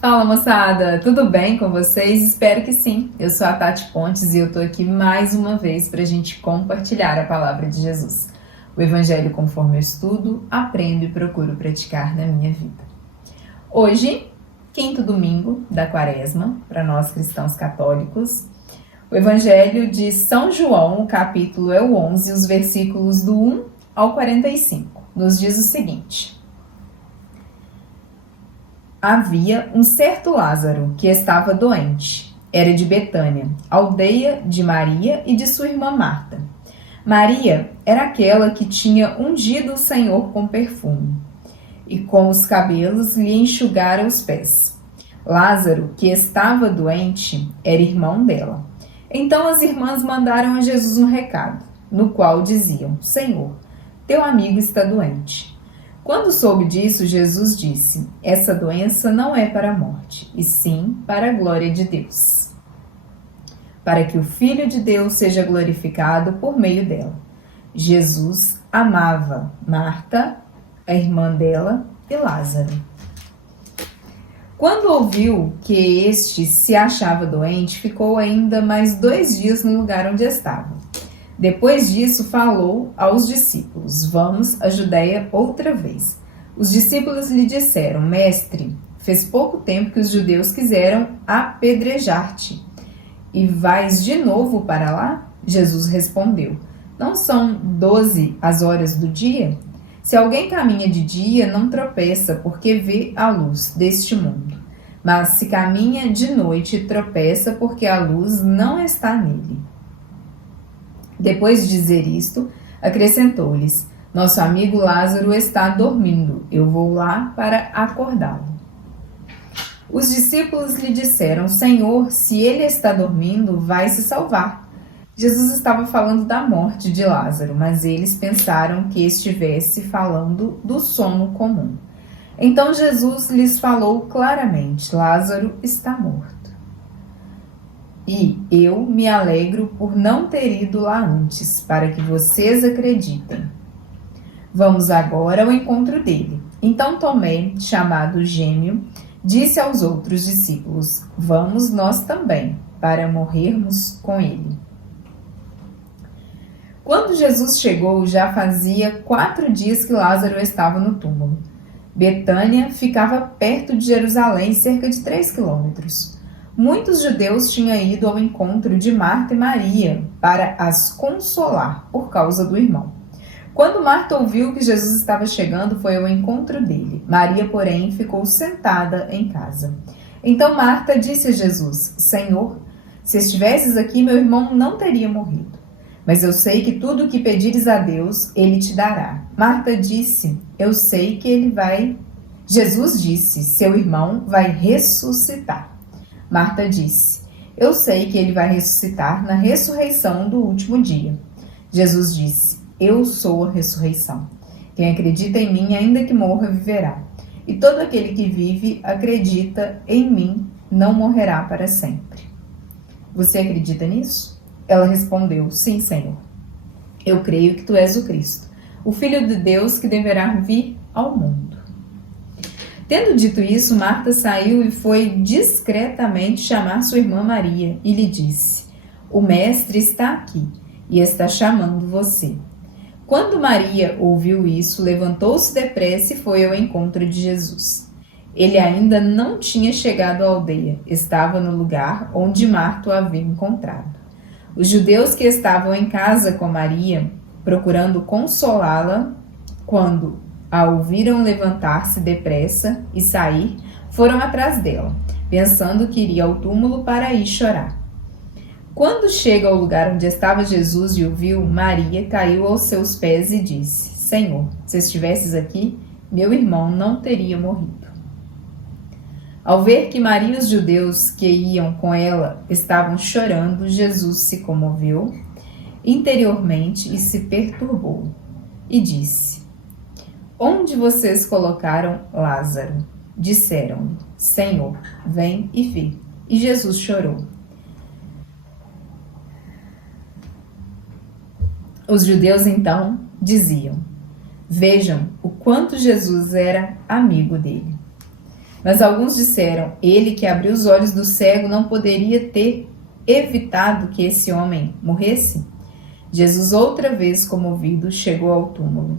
Fala moçada, tudo bem com vocês? Espero que sim. Eu sou a Tati Pontes e eu tô aqui mais uma vez para a gente compartilhar a palavra de Jesus. O Evangelho conforme eu estudo, aprendo e procuro praticar na minha vida. Hoje, quinto domingo da Quaresma, para nós cristãos católicos, o Evangelho de São João, o capítulo é o 11, os versículos do 1 ao 45, nos diz o seguinte: Havia um certo Lázaro que estava doente. Era de Betânia, aldeia de Maria e de sua irmã Marta. Maria era aquela que tinha ungido o Senhor com perfume, e com os cabelos lhe enxugara os pés. Lázaro, que estava doente, era irmão dela. Então as irmãs mandaram a Jesus um recado, no qual diziam: Senhor, teu amigo está doente. Quando soube disso, Jesus disse: essa doença não é para a morte, e sim para a glória de Deus, para que o Filho de Deus seja glorificado por meio dela. Jesus amava Marta, a irmã dela, e Lázaro. Quando ouviu que este se achava doente, ficou ainda mais 2 dias no lugar onde estava. Depois disso, falou aos discípulos: Vamos à Judéia outra vez. Os discípulos lhe disseram: Mestre, fez pouco tempo que os judeus quiseram apedrejar-te, e vais de novo para lá? Jesus respondeu: Não são 12 as horas do dia? Se alguém caminha de dia, não tropeça, porque vê a luz deste mundo. Mas se caminha de noite, tropeça, porque a luz não está nele. Depois de dizer isto, acrescentou-lhes: Nosso amigo Lázaro está dormindo. Eu vou lá para acordá-lo. Os discípulos lhe disseram: Senhor, se ele está dormindo, vai se salvar. Jesus estava falando da morte de Lázaro, mas eles pensaram que estivesse falando do sono comum. Então Jesus lhes falou claramente: Lázaro está morto. E eu me alegro por não ter ido lá antes, para que vocês acreditem. Vamos agora ao encontro dele. Então Tomé, chamado Gêmeo, disse aos outros discípulos: Vamos nós também, para morrermos com ele. Quando Jesus chegou, já fazia 4 dias que Lázaro estava no túmulo. Betânia ficava perto de Jerusalém, cerca de 3 quilômetros. Muitos judeus tinham ido ao encontro de Marta e Maria para as consolar por causa do irmão. Quando Marta ouviu que Jesus estava chegando, foi ao encontro dele. Maria, porém, ficou sentada em casa. Então Marta disse a Jesus: Senhor, se estivesses aqui, meu irmão não teria morrido. Mas eu sei que tudo o que pedires a Deus, ele te dará. Marta disse: Eu sei que ele vai... Jesus disse: Seu irmão vai ressuscitar. Marta disse: Eu sei que ele vai ressuscitar na ressurreição do último dia. Jesus disse: Eu sou a ressurreição. Quem acredita em mim, ainda que morra, viverá. E todo aquele que vive, acredita em mim, não morrerá para sempre. Você acredita nisso? Ela respondeu: Sim, Senhor. Eu creio que tu és o Cristo, o Filho de Deus que deverá vir ao mundo. Tendo dito isso, Marta saiu e foi discretamente chamar sua irmã Maria e lhe disse: O mestre está aqui e está chamando você. Quando Maria ouviu isso, levantou-se depressa e foi ao encontro de Jesus. Ele ainda não tinha chegado à aldeia, estava no lugar onde Marta o havia encontrado. Os judeus que estavam em casa com Maria, procurando consolá-la, quando a ouviram levantar-se depressa e sair, foram atrás dela, pensando que iria ao túmulo para ir chorar. Quando chega ao lugar onde estava Jesus e o viu, Maria caiu aos seus pés e disse: Senhor, se estivesses aqui, meu irmão não teria morrido. Ao ver que Maria e os judeus que iam com ela estavam chorando, Jesus se comoveu interiormente e se perturbou, e disse: Onde vocês colocaram Lázaro? Disseram-lhe: Senhor, vem e vê. E Jesus chorou. Os judeus então diziam: Vejam o quanto Jesus era amigo dele. Mas alguns disseram: ele que abriu os olhos do cego não poderia ter evitado que esse homem morresse? Jesus, outra vez comovido, chegou ao túmulo.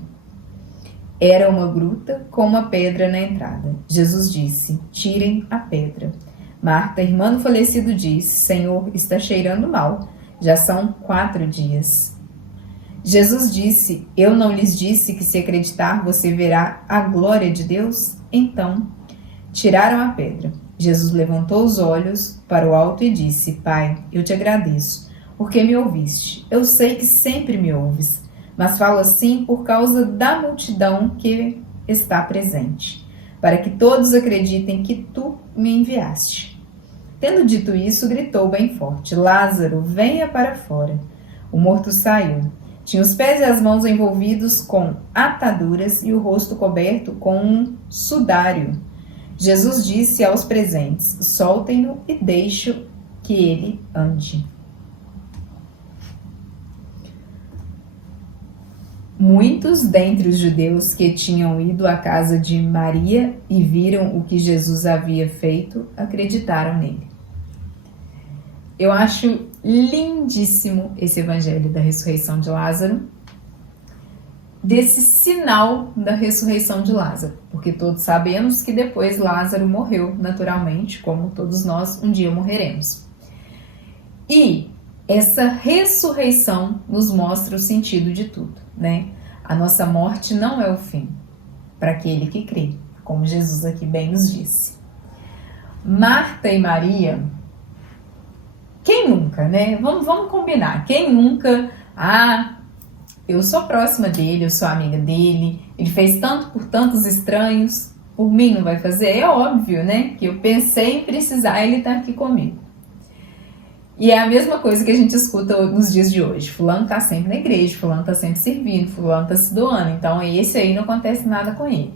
Era uma gruta com uma pedra na entrada. Jesus disse: tirem a pedra. Marta, irmã do falecido, disse: Senhor, está cheirando mal. Já são 4 dias. Jesus disse: eu não lhes disse que se acreditar você verá a glória de Deus? Então, tiraram a pedra. Jesus levantou os olhos para o alto e disse: Pai, eu te agradeço, porque me ouviste. Eu sei que sempre me ouves, mas falo assim por causa da multidão que está presente, para que todos acreditem que tu me enviaste. Tendo dito isso, gritou bem forte: Lázaro, venha para fora. O morto saiu. Tinha os pés e as mãos envolvidos com ataduras e o rosto coberto com um sudário. Jesus disse aos presentes: soltem-no e deixem que ele ande. Muitos dentre os judeus que tinham ido à casa de Maria e viram o que Jesus havia feito, acreditaram nele. Eu acho lindíssimo esse evangelho da ressurreição de Lázaro, desse sinal da ressurreição de Lázaro, porque todos sabemos que depois Lázaro morreu naturalmente, como todos nós um dia morreremos. E essa ressurreição nos mostra o sentido de tudo, né? A nossa morte não é o fim para aquele que crê, como Jesus aqui bem nos disse. Marta e Maria, quem nunca, né? Vamos combinar. Quem nunca? Eu sou próxima dele, eu sou amiga dele, ele fez tanto por tantos estranhos, por mim não vai fazer? É óbvio, né? Que eu pensei em precisar, ele tá aqui comigo. E é a mesma coisa que a gente escuta nos dias de hoje. Fulano tá sempre na igreja, fulano tá sempre servindo, fulano tá se doando. Então esse aí não acontece nada com ele.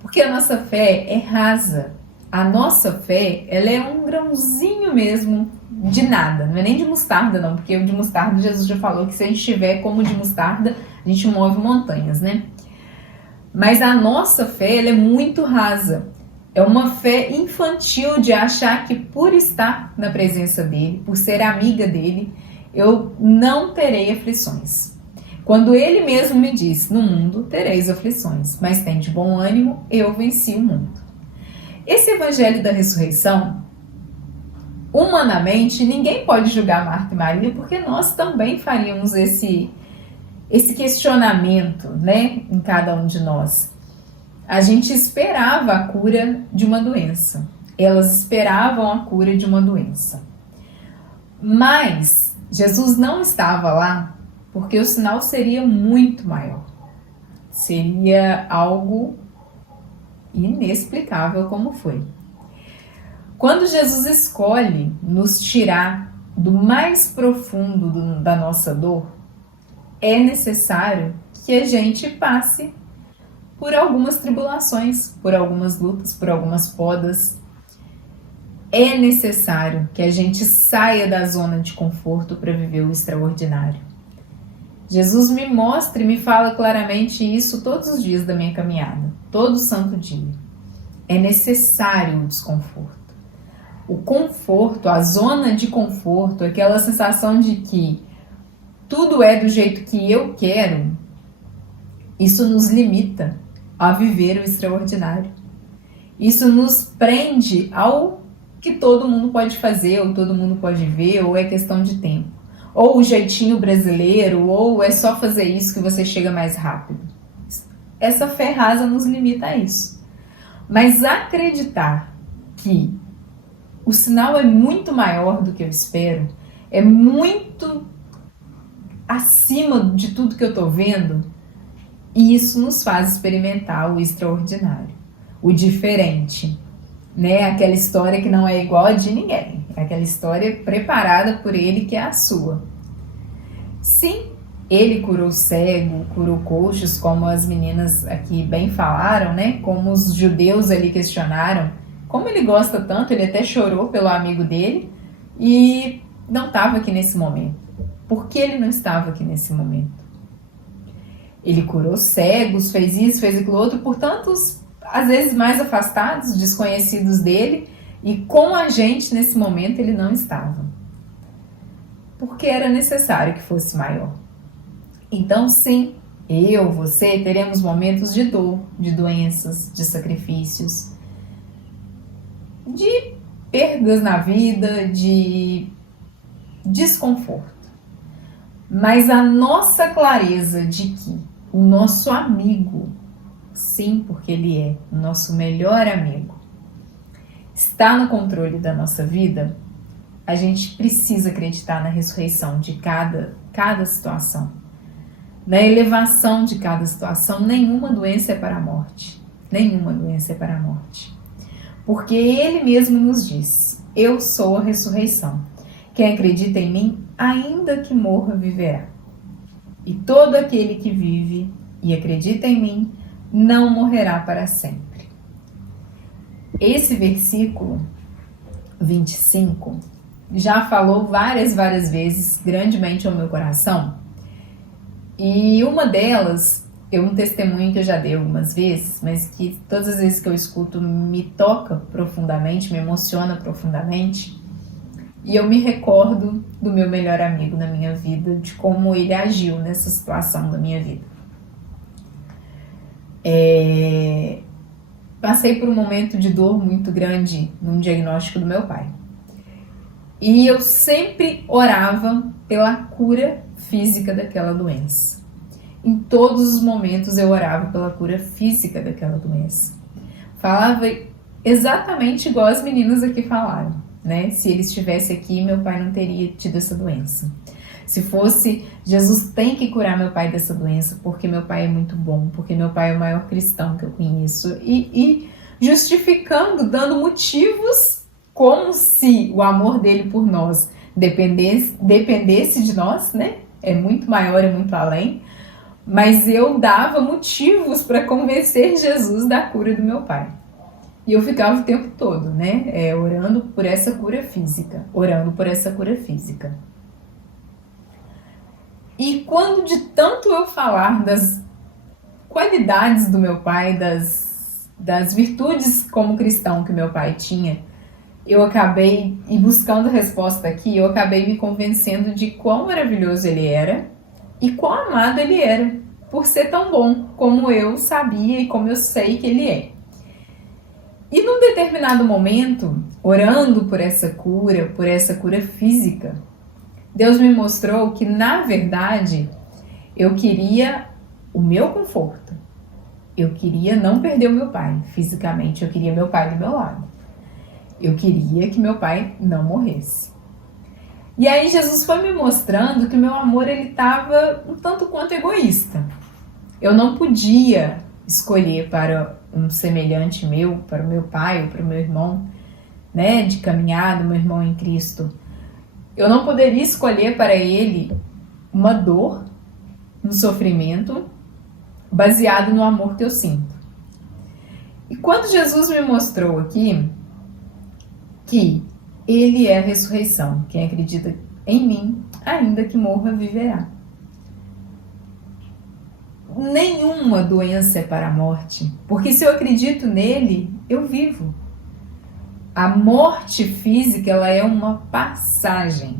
Porque a nossa fé é rasa. A nossa fé, ela é um grãozinho mesmo de nada. Não é nem de mostarda não, porque o de mostarda Jesus já falou que se a gente tiver como de mostarda, a gente move montanhas, né? Mas a nossa fé, ela é muito rasa. É uma fé infantil de achar que por estar na presença dele, por ser amiga dele, eu não terei aflições. Quando ele mesmo me diz: no mundo tereis aflições, mas tem de bom ânimo, eu venci o mundo. Esse evangelho da ressurreição, humanamente, ninguém pode julgar Marta e Maria, porque nós também faríamos esse questionamento, né, em cada um de nós. A gente esperava a cura de uma doença. Elas esperavam a cura de uma doença. Mas Jesus não estava lá porque o sinal seria muito maior. Seria algo inexplicável como foi. Quando Jesus escolhe nos tirar do mais profundo da nossa dor, é necessário que a gente passe por algumas tribulações, por algumas lutas, por algumas podas. É necessário que a gente saia da zona de conforto para viver o extraordinário. Jesus me mostra e me fala claramente isso todos os dias da minha caminhada, todo santo dia. É necessário o desconforto. O conforto, a zona de conforto, aquela sensação de que tudo é do jeito que eu quero, isso nos limita a viver o extraordinário. Isso nos prende ao que todo mundo pode fazer, ou todo mundo pode ver, ou é questão de tempo. Ou o jeitinho brasileiro, ou é só fazer isso que você chega mais rápido. Essa fé rasa nos limita a isso. Mas acreditar que o sinal é muito maior do que eu espero, é muito acima de tudo que eu estou vendo, e isso nos faz experimentar o extraordinário, o diferente, né? Aquela história que não é igual a de ninguém, é aquela história preparada por ele que é a sua. Sim, ele curou cego, curou coxos, como as meninas aqui bem falaram, né? Como os judeus ali questionaram, como ele gosta tanto, ele até chorou pelo amigo dele e não estava aqui nesse momento. Por que ele não estava aqui nesse momento? Ele curou cegos, fez isso, fez aquilo outro, por tantos às vezes mais afastados, desconhecidos dele, e com a gente nesse momento ele não estava. Porque era necessário que fosse maior. Então sim, eu, você, teremos momentos de dor, de doenças, de sacrifícios, de perdas na vida, de desconforto. Mas a nossa clareza de que o nosso amigo, sim, porque ele é o nosso melhor amigo, está no controle da nossa vida, a gente precisa acreditar na ressurreição de cada situação, na elevação de cada situação. Nenhuma doença é para a morte, nenhuma doença é para a morte. Porque ele mesmo nos diz: eu sou a ressurreição. Quem acredita em mim, ainda que morra, viverá. E todo aquele que vive e acredita em mim, não morrerá para sempre. Esse versículo 25 já falou várias vezes, grandemente ao meu coração. E uma delas, um testemunho que eu já dei algumas vezes, mas que todas as vezes que eu escuto me toca profundamente, me emociona profundamente. E eu me recordo do meu melhor amigo na minha vida, de como ele agiu nessa situação da minha vida. Passei por um momento de dor muito grande num diagnóstico do meu pai. E eu sempre orava pela cura física daquela doença. Em todos os momentos eu orava pela cura física daquela doença. Falava exatamente igual as meninas aqui falaram, né? Se ele estivesse aqui, meu pai não teria tido essa doença. Se fosse, Jesus tem que curar meu pai dessa doença, porque meu pai é muito bom, porque meu pai é o maior cristão que eu conheço. E justificando, dando motivos, como se o amor dele por nós dependesse de nós, né? É muito maior, é muito além. Mas eu dava motivos para convencer Jesus da cura do meu pai. E eu ficava o tempo todo, né? Orando por essa cura física. Orando por essa cura física. E quando de tanto eu falar das qualidades do meu pai, das virtudes como cristão que meu pai tinha, eu acabei, e buscando resposta aqui, eu acabei me convencendo de quão maravilhoso ele era e quão amado ele era, por ser tão bom como eu sabia e como eu sei que ele é. E num determinado momento, orando por essa cura física, Deus me mostrou que, na verdade, eu queria o meu conforto. Eu queria não perder o meu pai fisicamente, eu queria meu pai do meu lado. Eu queria que meu pai não morresse. E aí Jesus foi me mostrando que o meu amor ele estava um tanto quanto egoísta. Eu não podia escolher para um semelhante meu, para o meu pai ou para o meu irmão, né, de caminhada, meu irmão em Cristo. Eu não poderia escolher para ele uma dor, um sofrimento, baseado no amor que eu sinto. E quando Jesus me mostrou aqui que ele é a ressurreição, quem acredita em mim, ainda que morra, viverá. Nenhuma doença é para a morte, porque se eu acredito nele, eu vivo. A morte física, ela é uma passagem.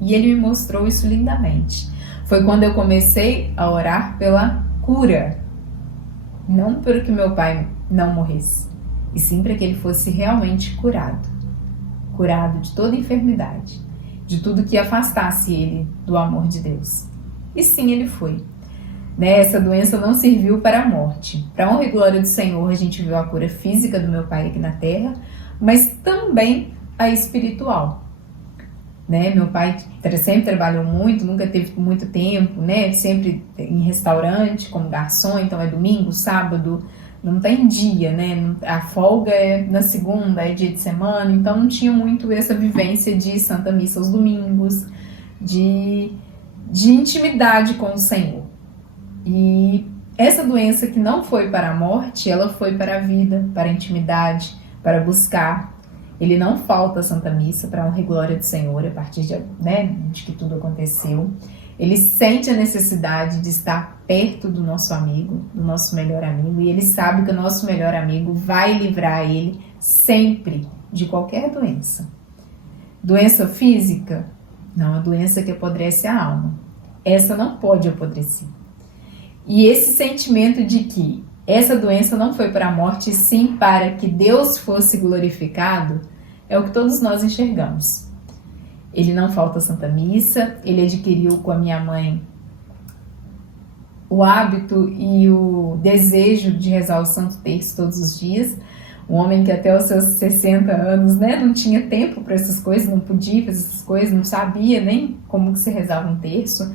E ele me mostrou isso lindamente. Foi quando eu comecei a orar pela cura. Não para que meu pai não morresse, e sim para que ele fosse realmente curado. Curado de toda enfermidade, de tudo que afastasse ele do amor de Deus. E sim, ele foi. Essa doença não serviu para a morte. Para a honra e glória do Senhor, a gente viu a cura física do meu pai aqui na terra, mas também a espiritual. Meu pai sempre trabalhou muito, nunca teve muito tempo, sempre em restaurante, como garçom, então é domingo, sábado, não tem dia, a folga é na segunda, é dia de semana, então não tinha muito essa vivência de Santa Missa aos domingos, de intimidade com o Senhor. E essa doença que não foi para a morte, ela foi para a vida, para a intimidade, para buscar. Ele não falta a Santa Missa para a honra e glória do Senhor a partir de que tudo aconteceu. Ele sente a necessidade de estar perto do nosso amigo, do nosso melhor amigo, e ele sabe que o nosso melhor amigo vai livrar ele sempre de qualquer doença. Doença física? Não, a doença que apodrece a alma. Essa não pode apodrecer. E esse sentimento de que essa doença não foi para a morte, sim para que Deus fosse glorificado, é o que todos nós enxergamos. Ele não falta a Santa Missa, ele adquiriu com a minha mãe o hábito e o desejo de rezar o Santo Terço todos os dias. Um homem que até os seus 60 anos, né, não tinha tempo para essas coisas, não podia fazer essas coisas, não sabia nem como que se rezava um terço.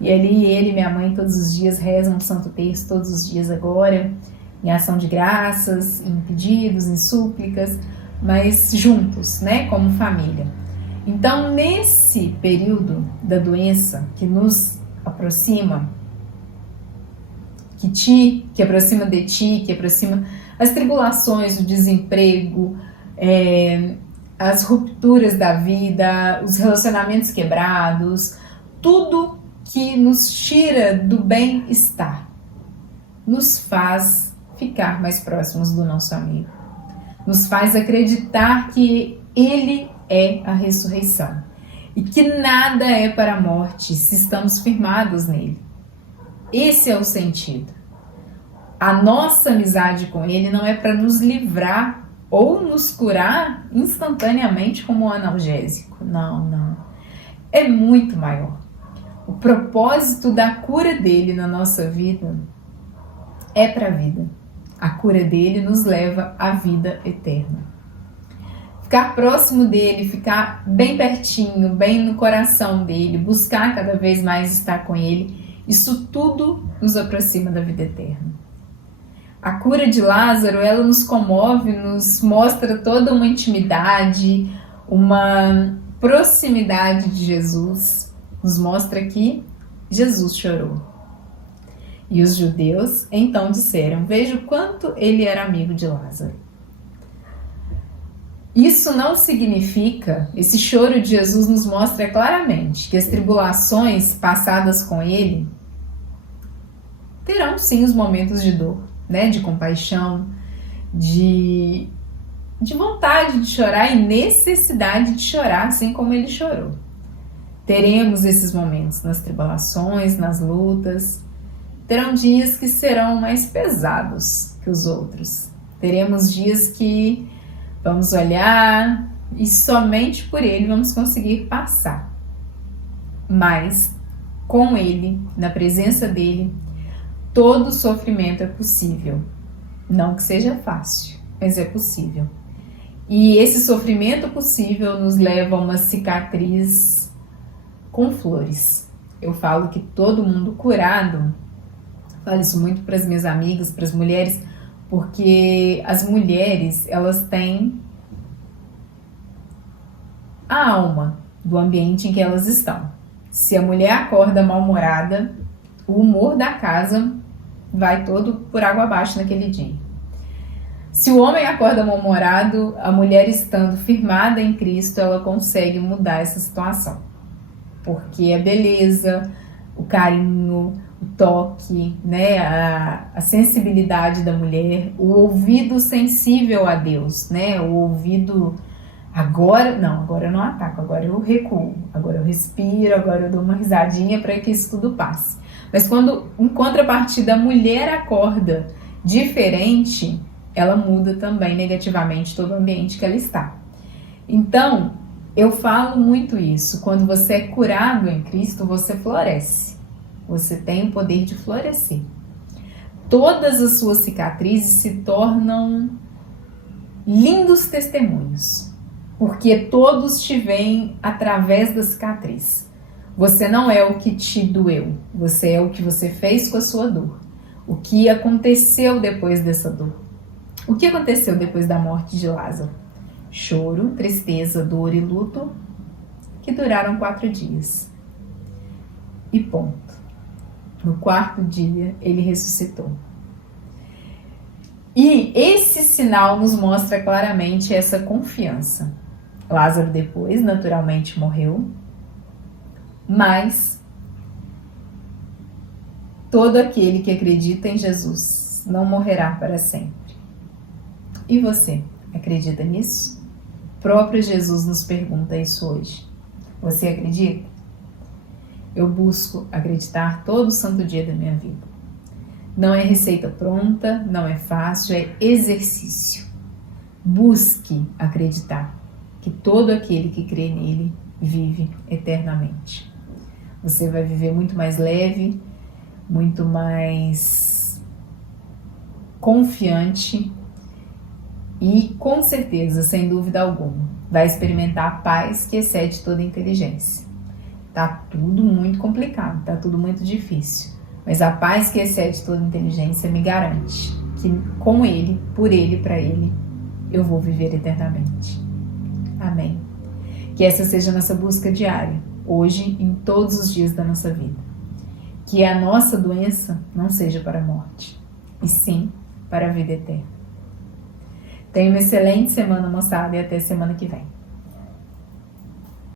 E ali ele e minha mãe todos os dias rezam o Santo Terço, todos os dias agora, em ação de graças, em pedidos, em súplicas, mas juntos, né, como família. Então, nesse período da doença que nos aproxima, que aproxima de ti, que aproxima as tribulações, o desemprego, as rupturas da vida, os relacionamentos quebrados, tudo que nos tira do bem-estar, nos faz ficar mais próximos do nosso amigo, nos faz acreditar que Ele é a ressurreição e que nada é para a morte se estamos firmados nele. Esse é o sentido. A nossa amizade com Ele não é para nos livrar ou nos curar instantaneamente como um analgésico. Não, não. É muito maior. O propósito da cura dele na nossa vida é para a vida. A cura dele nos leva à vida eterna. Ficar próximo dele, ficar bem pertinho, bem no coração dele, buscar cada vez mais estar com ele, isso tudo nos aproxima da vida eterna. A cura de Lázaro, ela nos comove, nos mostra toda uma intimidade, uma proximidade de Jesus. Nos mostra que Jesus chorou. E os judeus então disseram: veja o quanto ele era amigo de Lázaro. Isso não significa, esse choro de Jesus nos mostra claramente que as tribulações passadas com ele terão sim os momentos de dor, né? De compaixão, de vontade de chorar e necessidade de chorar, assim como ele chorou. Teremos esses momentos nas tribulações, nas lutas. Terão dias que serão mais pesados que os outros. Teremos dias que vamos olhar e somente por ele vamos conseguir passar. Mas com ele, na presença dele, todo sofrimento é possível. Não que seja fácil, mas é possível. E esse sofrimento possível nos leva a uma cicatriz com flores. Eu falo que todo mundo curado, falo isso muito para as minhas amigas, para as mulheres, porque as mulheres, elas têm a alma do ambiente em que elas estão. Se a mulher acorda mal-humorada, o humor da casa vai todo por água abaixo naquele dia. Se o homem acorda mal-humorado, a mulher estando firmada em Cristo, ela consegue mudar essa situação. Porque a beleza, o carinho, o toque, né, a sensibilidade da mulher, o ouvido sensível a Deus, né, o ouvido, agora eu não ataco, agora eu recuo, agora eu respiro, agora eu dou uma risadinha para que isso tudo passe. Mas quando, em contrapartida, a mulher acorda diferente, ela muda também negativamente todo o ambiente que ela está. Então, eu falo muito isso, quando você é curado em Cristo, você floresce. Você tem o poder de florescer. Todas as suas cicatrizes se tornam lindos testemunhos, porque todos te veem através da cicatriz. Você não é o que te doeu, você é o que você fez com a sua dor. O que aconteceu depois dessa dor? O que aconteceu depois da morte de Lázaro? Choro, tristeza, dor e luto que duraram 4 dias. E ponto. No 4º dia, ele ressuscitou. E esse sinal nos mostra claramente essa confiança. Lázaro depois, naturalmente, morreu, mas todo aquele que acredita em Jesus não morrerá para sempre. E você, acredita nisso? O próprio Jesus nos pergunta isso hoje. Você acredita? Eu busco acreditar todo santo dia da minha vida. Não é receita pronta, não é fácil, é exercício. Busque acreditar que todo aquele que crê nele vive eternamente. Você vai viver muito mais leve, muito mais confiante e, com certeza, sem dúvida alguma, vai experimentar a paz que excede toda inteligência. Tá tudo muito complicado, tá tudo muito difícil, mas a paz que excede toda inteligência me garante que com ele, por ele, para ele, eu vou viver eternamente. Amém. Que essa seja a nossa busca diária, hoje, em todos os dias da nossa vida. Que a nossa doença não seja para a morte, e sim para a vida eterna. Tenha uma excelente semana, moçada, e até semana que vem.